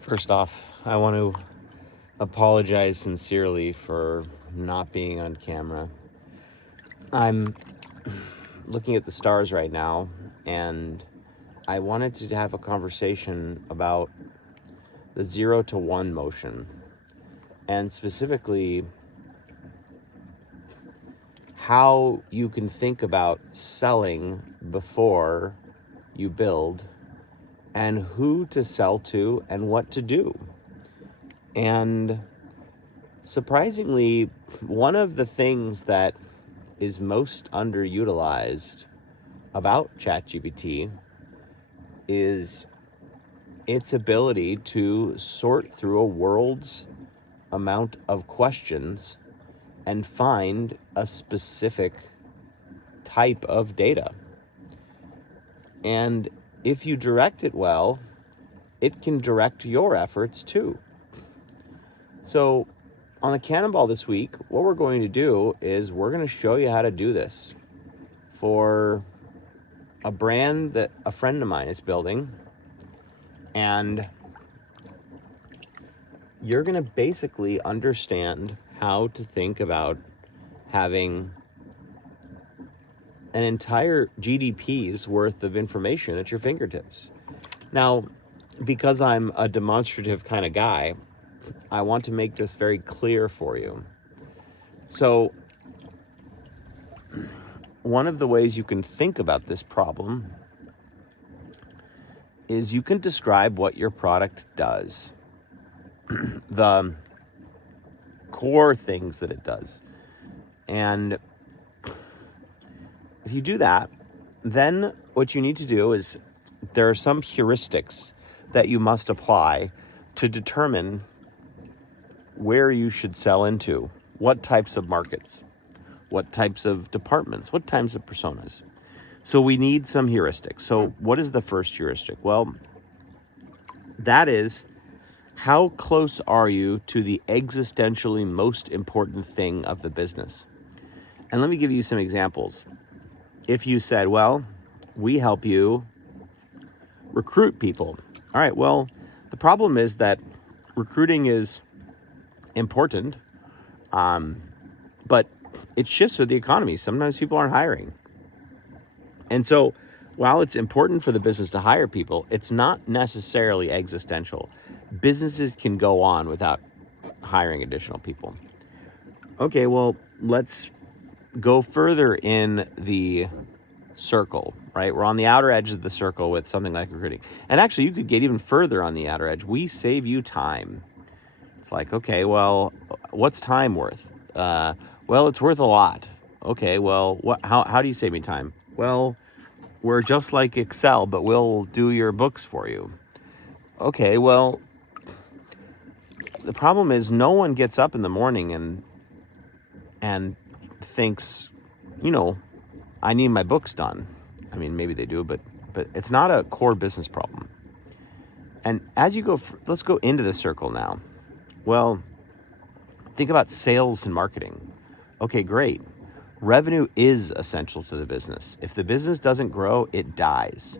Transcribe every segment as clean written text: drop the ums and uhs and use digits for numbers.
First off, I want to apologize sincerely for not being on camera. I'm looking at the stars right now, and I wanted to have a conversation about the 0 to 1 motion, and specifically how you can think about selling before you build, and who to sell to and what to do. And surprisingly, one of the things that is most underutilized about ChatGPT is its ability to sort through a world's amount of questions and find a specific type of data. And if you direct it well, it can direct your efforts too. So on the Cannonball this week, what we're going to do is we're going to show you how to do this for a brand that a friend of mine is building. And you're going to basically understand how to think about having an entire GDP's worth of information at your fingertips. Now, because I'm a demonstrative kind of guy, I want to make this very clear for you. So, one of the ways you can think about this problem is you can describe what your product does, the core things that it does. And if you do that, then what you need to do is there are some heuristics that you must apply to determine where you should sell into, what types of markets, what types of departments, what types of personas. So we need some heuristics. So what is the first heuristic? Well, that is, how close are you to the existentially most important thing of the business? And let me give you some examples. If you said, well, we help you recruit people. All right, well, the problem is that recruiting is important, but it shifts with the economy. Sometimes people aren't hiring. And so while it's important for the business to hire people, it's not necessarily existential. Businesses can go on without hiring additional people. Okay, well, let's go further in the circle, right? We're on the outer edge of the circle with something like recruiting. And actually, you could get even further on the outer edge. We save you time. It's like, okay, well, what's time worth? Well, it's worth a lot. Okay, well, how do you save me time? Well, we're just like Excel, but we'll do your books for you. Okay, well, the problem is no one gets up in the morning and thinks, I need my books done. I mean, maybe they do, but it's not a core business problem. And as you go, let's go into the circle now. Well, think about sales and marketing. Okay, great. Revenue is essential to the business. If the business doesn't grow, it dies.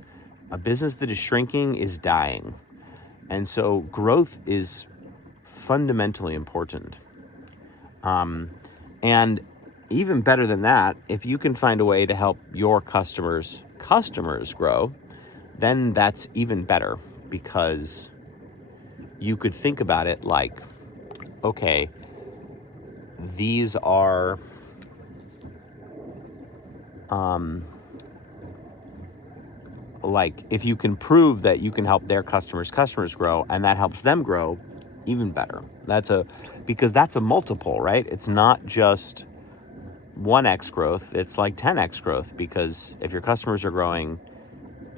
A business that is shrinking is dying. And so growth is fundamentally important. And even better than that, if you can find a way to help your customers grow, then that's even better, because you could think about it like, okay, these are like, if you can prove that you can help their customers grow and that helps them grow, even better. Because that's a multiple, right? It's not just 1x growth, it's like 10x growth, because if your customers are growing,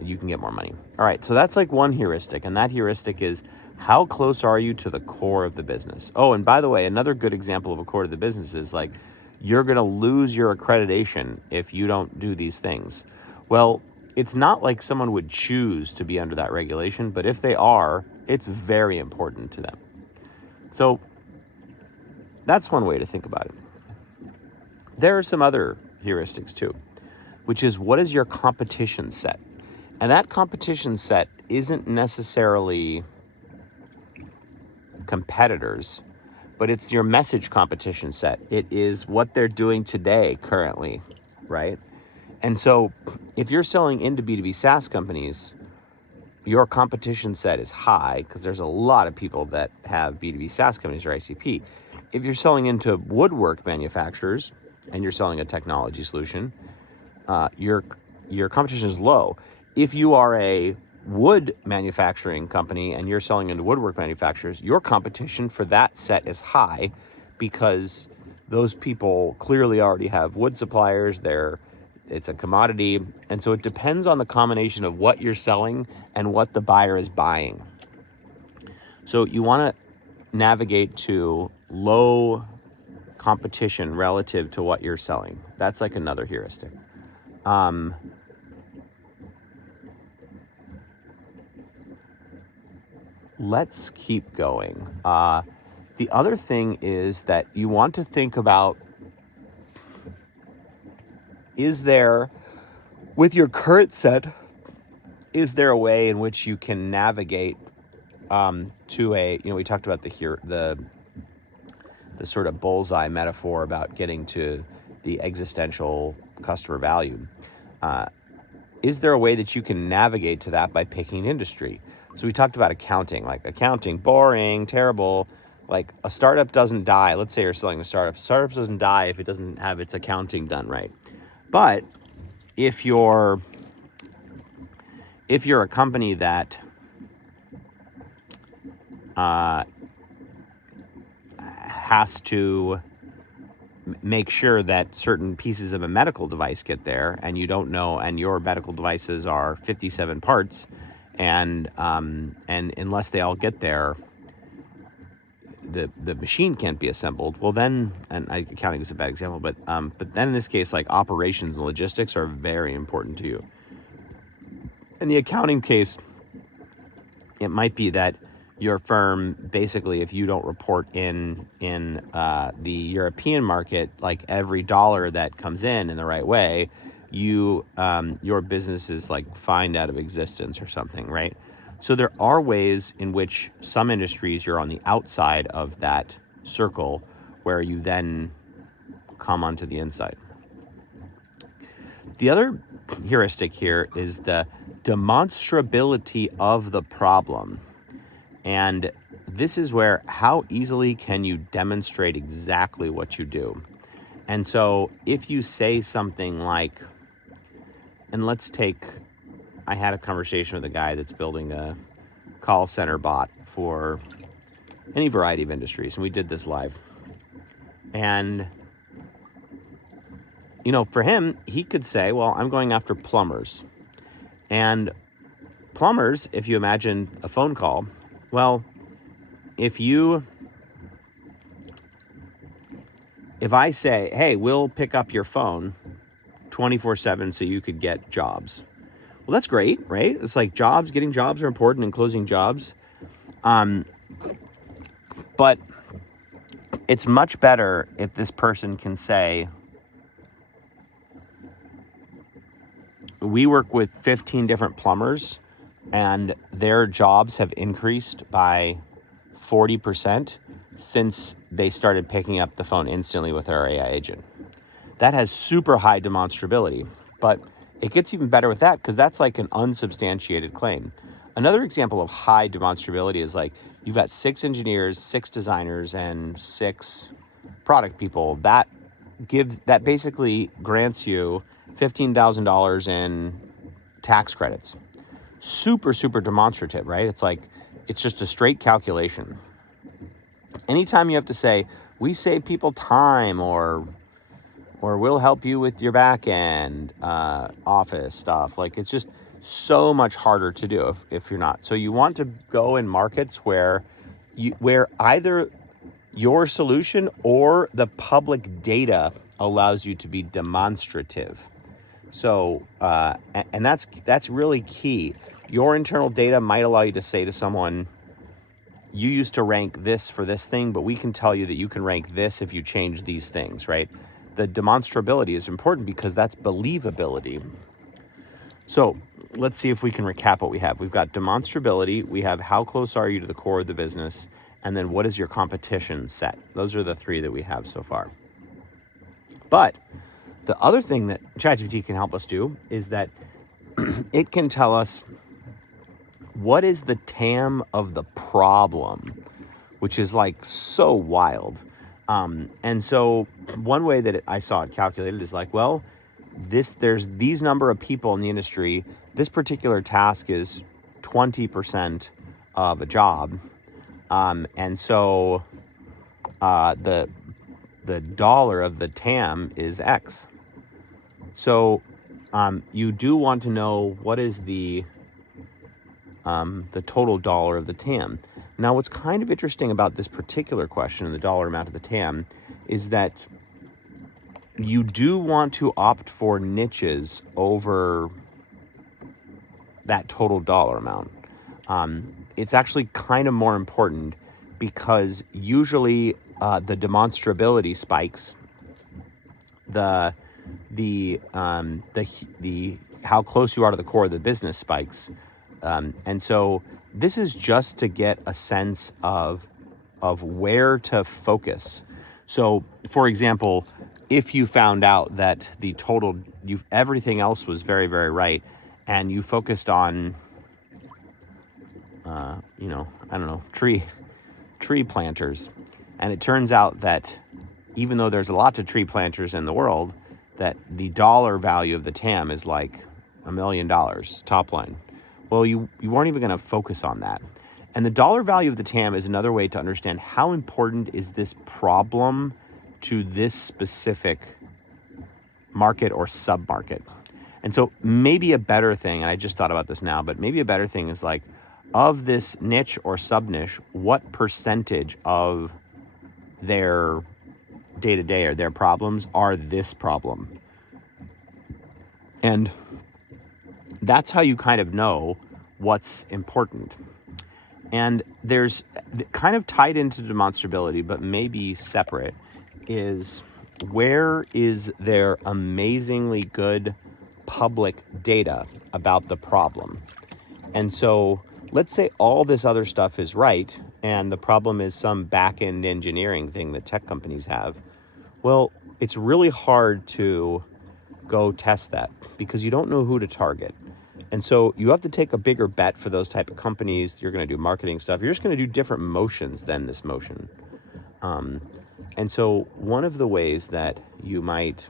you can get more money. All right, so that's like one heuristic, and that heuristic is, how close are you to the core of the business? Oh, and by the way, another good example of a core of the business is like, you're going to lose your accreditation if you don't do these things. Well, it's not like someone would choose to be under that regulation, but if they are, it's very important to them. So that's one way to think about it. There are some other heuristics too, which is, what is your competition set? And that competition set isn't necessarily competitors, but it's your message competition set. It is what they're doing today currently, right? And so if you're selling into B2B SaaS companies, your competition set is high because there's a lot of people that have B2B SaaS companies or ICP. If you're selling into woodwork manufacturers and you're selling a technology solution, your competition is low. If you are a wood manufacturing company and you're selling into woodwork manufacturers, your competition for that set is high because those people clearly already have wood suppliers. It's a commodity. And so it depends on the combination of what you're selling and what the buyer is buying. So you want to navigate to low competition relative to what you're selling. That's like another heuristic. Let's keep going. The other thing is that you want to think about, with your current set, is there a way in which you can navigate to a, we talked about the sort of bullseye metaphor about getting to the existential customer value. Is there a way that you can navigate to that by picking industry? So we talked about accounting, boring, terrible. Like a startup doesn't die. Let's say you're selling a startup. Startup doesn't die if it doesn't have its accounting done right. But if you're a company that has to make sure that certain pieces of a medical device get there, and you don't know, and your medical devices are 57 parts, and unless they all get there, the machine can't be assembled. Well, then, and accounting is a bad example, but then in this case, like operations and logistics are very important to you. In the accounting case, it might be that your firm, basically, if you don't report in the European market, like every dollar that comes in the right way, your business is like fined out of existence or something, right? So there are ways in which some industries you're on the outside of that circle where you then come onto the inside. The other heuristic here is the demonstrability of the problem. And this is where, how easily can you demonstrate exactly what you do? And so if you say something like, and I had a conversation with a guy that's building a call center bot for any variety of industries, and we did this live. And, for him, he could say, well, I'm going after plumbers. And plumbers, if you imagine a phone call, well, if I say, hey, we'll pick up your phone 24/7 so you could get jobs. Well, that's great, right? It's like getting jobs are important and closing jobs. But it's much better if this person can say, we work with 15 different plumbers and their jobs have increased by 40% since they started picking up the phone instantly with our AI agent. That has super high demonstrability, but it gets even better with that because that's like an unsubstantiated claim. Another example of high demonstrability is like you've got 6 engineers, 6 designers, and 6 product people. That basically grants you $15,000 in tax credits. Super, super demonstrative, right? It's just a straight calculation. Anytime you have to say, we save people time, or we'll help you with your back end office stuff, like it's just so much harder to do if you're not. So you want to go in markets where either your solution or the public data allows you to be demonstrative. So, and that's really key. Your internal data might allow you to say to someone, you used to rank this for this thing, but we can tell you that you can rank this if you change these things, right? The demonstrability is important because that's believability. So let's see if we can recap what we have. We've got demonstrability. We have how close are you to the core of the business, and then what is your competition set? Those are the three that we have so far. But the other thing that ChatGPT can help us do is that it can tell us what is the TAM of the problem, which is like so wild. And so one way that I saw it calculated is like, well, there's these number of people in the industry. This particular task is 20% of a job. And so the dollar of the TAM is X. So you do want to know what is the total dollar of the TAM. Now, what's kind of interesting about this particular question, the dollar amount of the TAM, is that you do want to opt for niches over that total dollar amount. It's actually kind of more important because usually the demonstrability spikes, the how close you are to the core of the business spikes, and so this is just to get a sense of where to focus. So, for example, if you found out that the total, everything else was very, very right, and you focused on, I don't know, tree planters, and it turns out that even though there's a lot of tree planters in the world, that the dollar value of the TAM is like $1 million top line. Well, you weren't even going to focus on that. And the dollar value of the TAM is another way to understand how important is this problem to this specific market or sub-market. And so maybe a better thing, and I just thought about this now, but maybe a better thing is like, of this niche or sub-niche, what percentage of their day-to-day or their problems are this problem? And that's how you kind of know what's important. And there's kind of tied into demonstrability, but maybe separate, is where is there amazingly good public data about the problem? And so let's say all this other stuff is right, and the problem is some back-end engineering thing that tech companies have. Well, it's really hard to go test that because you don't know who to target. And so you have to take a bigger bet for those type of companies. You're going to do marketing stuff. You're just going to do different motions than this motion. And so one of the ways that you might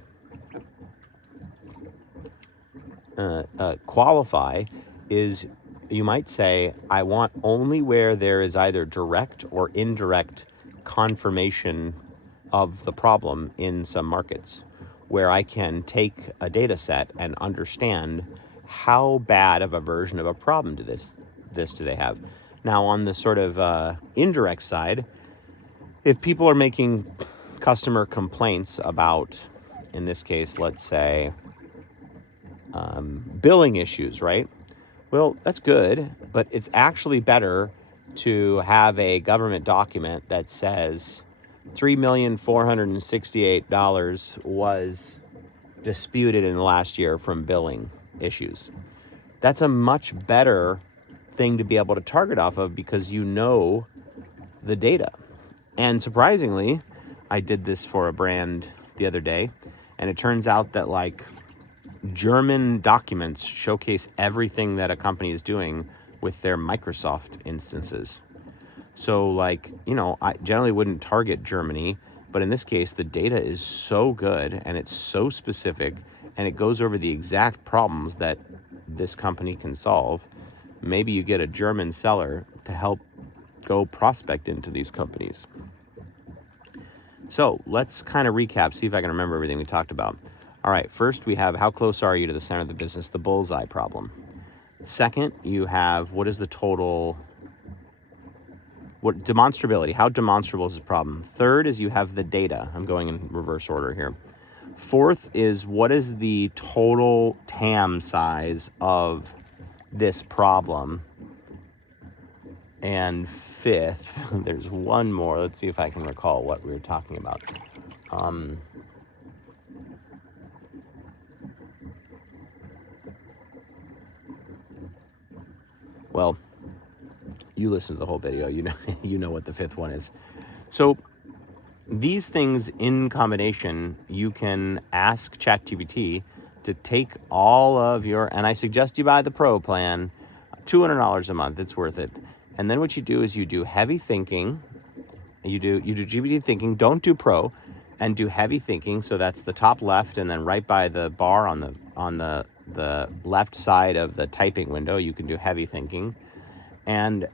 qualify is you might say, I want only where there is either direct or indirect confirmation of the problem in some markets, where I can take a data set and understand how bad of a version of a problem do they have. Now, on the sort of indirect side, if people are making customer complaints about, in this case, let's say, billing issues, right? Well, that's good, but it's actually better to have a government document that says $3,468 was disputed in the last year from billing issues. That's a much better thing to be able to target off of because you know the data. And surprisingly, I did this for a brand the other day, and it turns out that like German documents showcase everything that a company is doing with their Microsoft instances. So like, I generally wouldn't target Germany, but in this case, the data is so good and it's so specific and it goes over the exact problems that this company can solve. Maybe you get a German seller to help go prospect into these companies. So let's kind of recap, see if I can remember everything we talked about. All right, first we have how close are you to the center of the business, the bullseye problem. Second, you have what is the total, what demonstrability, how demonstrable is the problem. Third is you have the data. I'm going in reverse order here. Fourth is what is the total TAM size of this problem. And fifth, there's one more. Let's see if I can recall what we were talking about. Well, You listen to the whole video, you know, you know what the fifth one is. So these things in combination, you can ask ChatGPT to take all of your, and I suggest you buy the Pro plan, $200 a month, it's worth it. And then what you do is you do heavy thinking, you do GPT thinking, don't do Pro, and do heavy thinking. So that's the top left, and then right by the bar on the left side of the typing window, you can do heavy thinking. And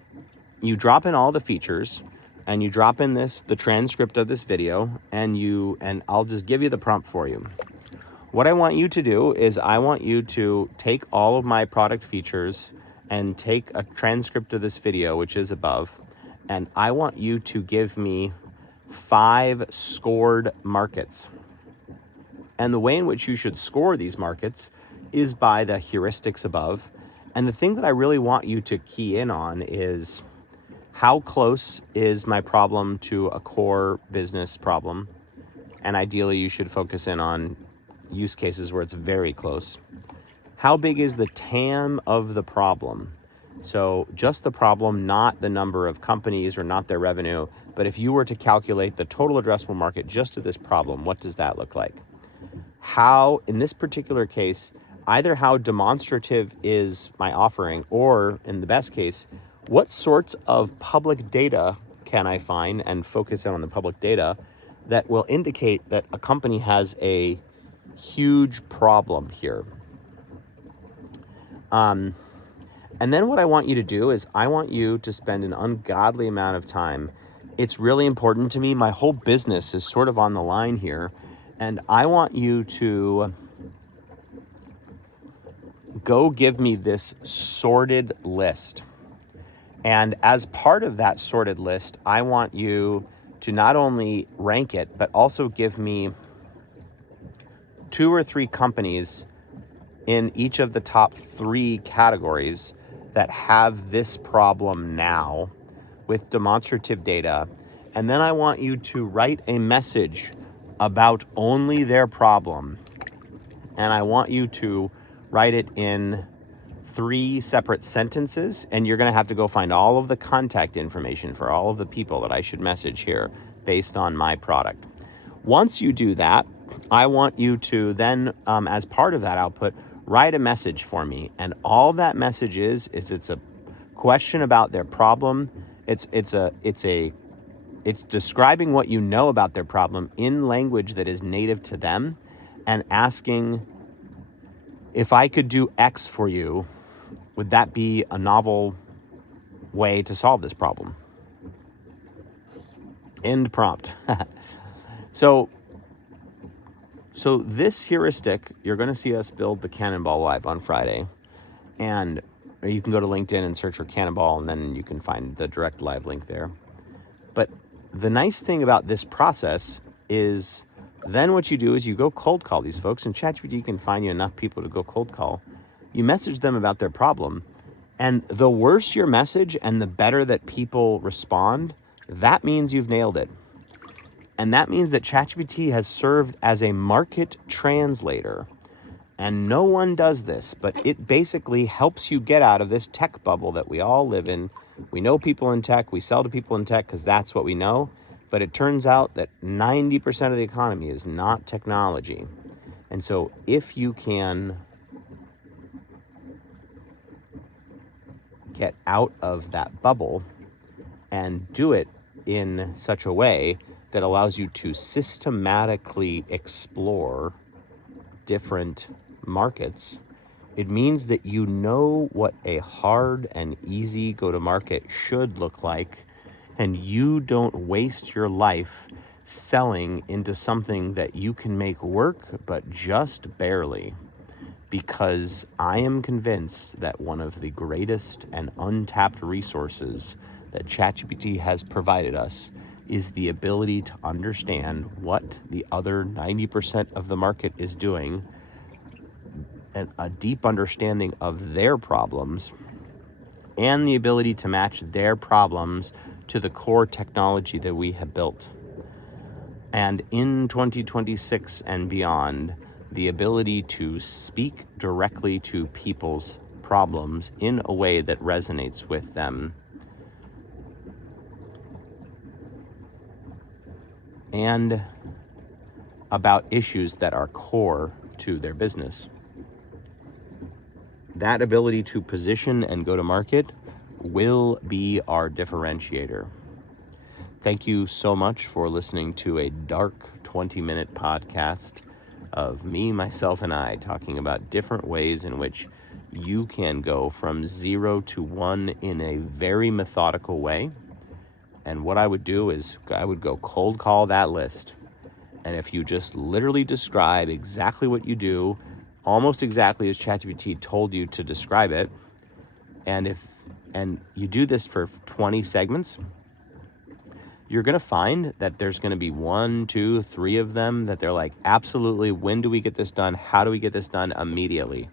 you drop in all the features, and you drop in the transcript of this video, and I'll just give you the prompt for you. What I want you to do is I want you to take all of my product features and take a transcript of this video, which is above, and I want you to give me 5 scored markets. And the way in which you should score these markets is by the heuristics above. And the thing that I really want you to key in on is how close is my problem to a core business problem? And ideally, you should focus in on use cases where it's very close. How big is the TAM of the problem? So just the problem, not the number of companies or not their revenue, but if you were to calculate the total addressable market just to this problem, what does that look like? How, in this particular case, either how demonstrative is my offering, or in the best case, what sorts of public data can I find and focus in on the public data that will indicate that a company has a huge problem here. And then what I want you to do is I want you to spend an ungodly amount of time. It's really important to me. My whole business is sort of on the line here. And I want you to go give me this sorted list. And as part of that sorted list, I want you to not only rank it, but also give me 2 or 3 companies in each of the top 3 categories that have this problem now with demonstrative data. And then I want you to write a message about only their problem. And I want you to write it in 3 separate sentences, and you're going to have to go find all of the contact information for all of the people that I should message here based on my product. Once you do that, I want you to then, as part of that output, write a message for me. And all that message is it's a question about their problem. It's describing what you know about their problem in language that is native to them, and asking, if I could do X for you, would that be a novel way to solve this problem? End prompt. So this heuristic, you're going to see us build the Cannonball Live on Friday. And you can go to LinkedIn and search for Cannonball, and then you can find the direct live link there. But the nice thing about this process is then what you do is you go cold call these folks, and ChatGPT can find you enough people to go cold call. You message them about their problem, and the worse your message and the better that people respond, that means you've nailed it. And that means that ChatGPT has served as a market translator. And no one does this, but it basically helps you get out of this tech bubble that we all live in. We know people in tech, we sell to people in tech because that's what we know. But it turns out that 90% of the economy is not technology. And so if you can get out of that bubble and do it in such a way that allows you to systematically explore different markets, it means that you know what a hard and easy go-to-market should look like, and you don't waste your life selling into something that you can make work, but just barely. Because I am convinced that one of the greatest and untapped resources that ChatGPT has provided us is the ability to understand what the other 90% of the market is doing, and a deep understanding of their problems, and the ability to match their problems to the core technology that we have built. And in 2026 and beyond, the ability to speak directly to people's problems in a way that resonates with them and about issues that are core to their business. That ability to position and go to market will be our differentiator. Thank you so much for listening to a dark 20-minute podcast of me, myself, and I talking about different ways in which you can go from 0 to 1 in a very methodical way. And what I would do is I would go cold call that list. And if you just literally describe exactly what you do, almost exactly as ChatGPT told you to describe it, and you do this for 20 segments, you're going to find that there's going to be 1, 2, 3 of them that they're like, absolutely, when do we get this done? How do we get this done immediately?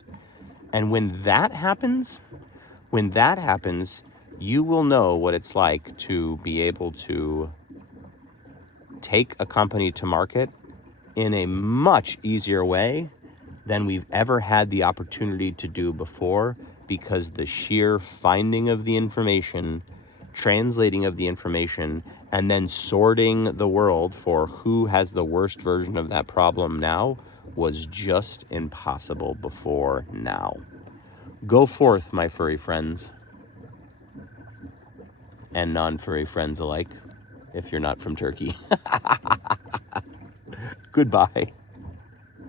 And when that happens, you will know what it's like to be able to take a company to market in a much easier way than we've ever had the opportunity to do before, because the sheer finding of the information, translating of the information, and then sorting the world for who has the worst version of that problem now was just impossible before now. Go forth, my furry friends, and non-furry friends alike, if you're not from Turkey. Goodbye.